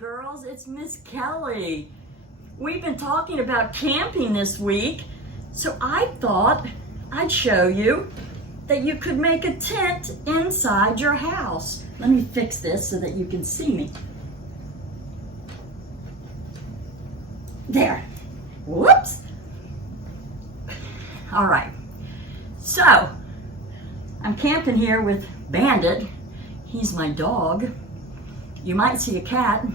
girls, it's Miss Kelly. We've been talking about camping this week, so I thought I'd show you that you could make a tent inside your house. Let me fix this so that you can see me. There. Whoops. All right. So, I'm camping here with Bandit. He's my dog. You might see a cat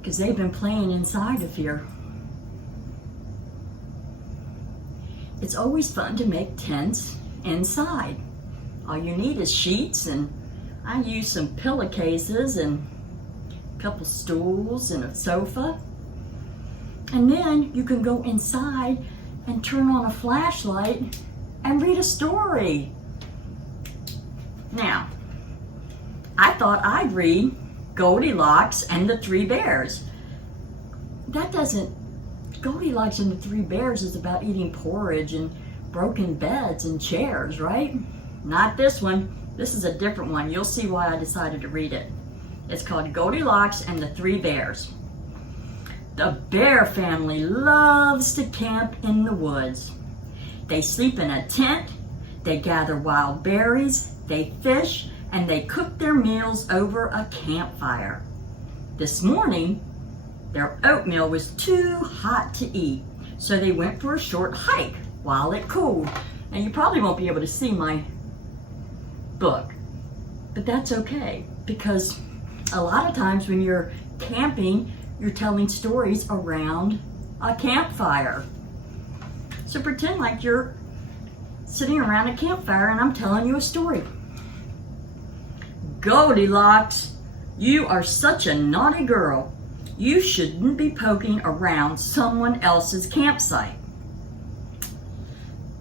because they've been playing inside of here. It's always fun to make tents inside. All you need is sheets, and I use some pillowcases and a couple stools and a sofa. And then you can go inside and turn on a flashlight and read a story. Now, I thought I'd read Goldilocks and the Three Bears. Goldilocks and the Three Bears is about eating porridge and broken beds and chairs, right? Not this one. This is a different one. You'll see why I decided to read it. It's called Goldilocks and the Three Bears. The bear family loves to camp in the woods. They sleep in a tent, they gather wild berries, they fish, and they cook their meals over a campfire. This morning, their oatmeal was too hot to eat, so they went for a short hike while it cooled. And you probably won't be able to see my book, but that's okay, because a lot of times when you're camping, you're telling stories around a campfire. So pretend like you're sitting around a campfire and I'm telling you a story. Goldilocks, you are such a naughty girl. You shouldn't be poking around someone else's campsite.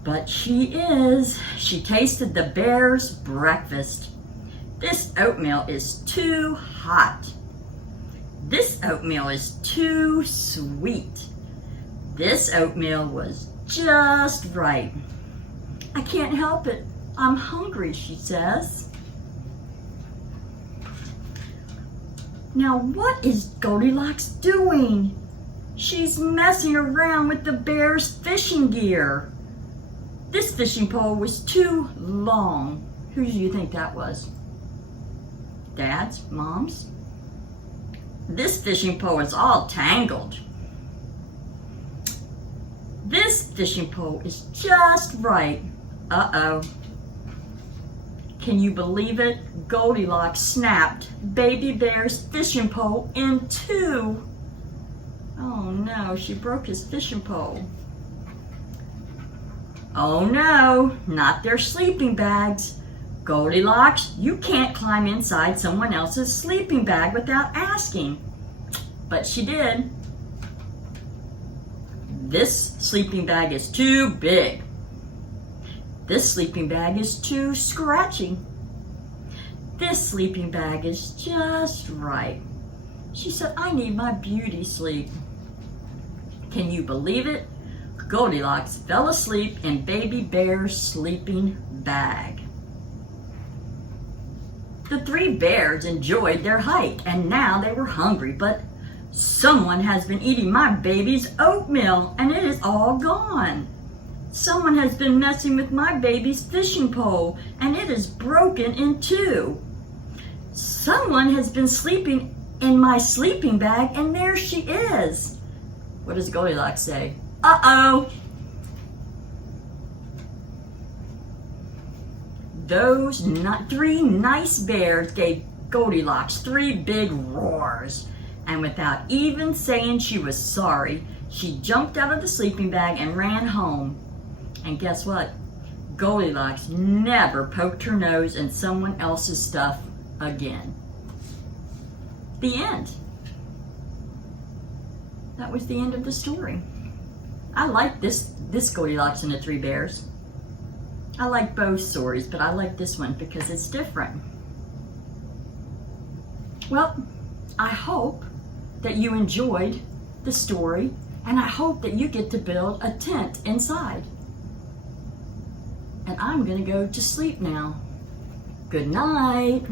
But she is. She tasted the bear's breakfast. This oatmeal is too hot. This oatmeal is too sweet. This oatmeal was just right. I can't help it. I'm hungry, she says. Now what is Goldilocks doing? She's messing around with the bear's fishing gear. This fishing pole was too long. Who do you think that was? Dad's? Mom's? This fishing pole is all tangled. This fishing pole is just right. Uh-oh. Can you believe it? Goldilocks snapped Baby Bear's fishing pole in two. Oh no, she broke his fishing pole. Oh no, not their sleeping bags. Goldilocks, you can't climb inside someone else's sleeping bag without asking. But she did. This sleeping bag is too big. This sleeping bag is too scratchy. This sleeping bag is just right. She said, I need my beauty sleep. Can you believe it? Goldilocks fell asleep in Baby Bear's sleeping bag. The three bears enjoyed their hike, and now they were hungry, but someone has been eating my baby's oatmeal, and it is all gone. Someone has been messing with my baby's fishing pole, and it is broken in two. Someone has been sleeping in my sleeping bag, and there she is. What does Goldilocks say? Uh-oh. Those three nice bears gave Goldilocks three big roars. And without even saying she was sorry, she jumped out of the sleeping bag and ran home. And guess what? Goldilocks never poked her nose in someone else's stuff again. The end. That was the end of the story. I like this Goldilocks and the Three Bears. I like both stories, but I like this one because it's different. Well, I hope that you enjoyed the story, and I hope that you get to build a tent inside. And I'm gonna go to sleep now. Good night.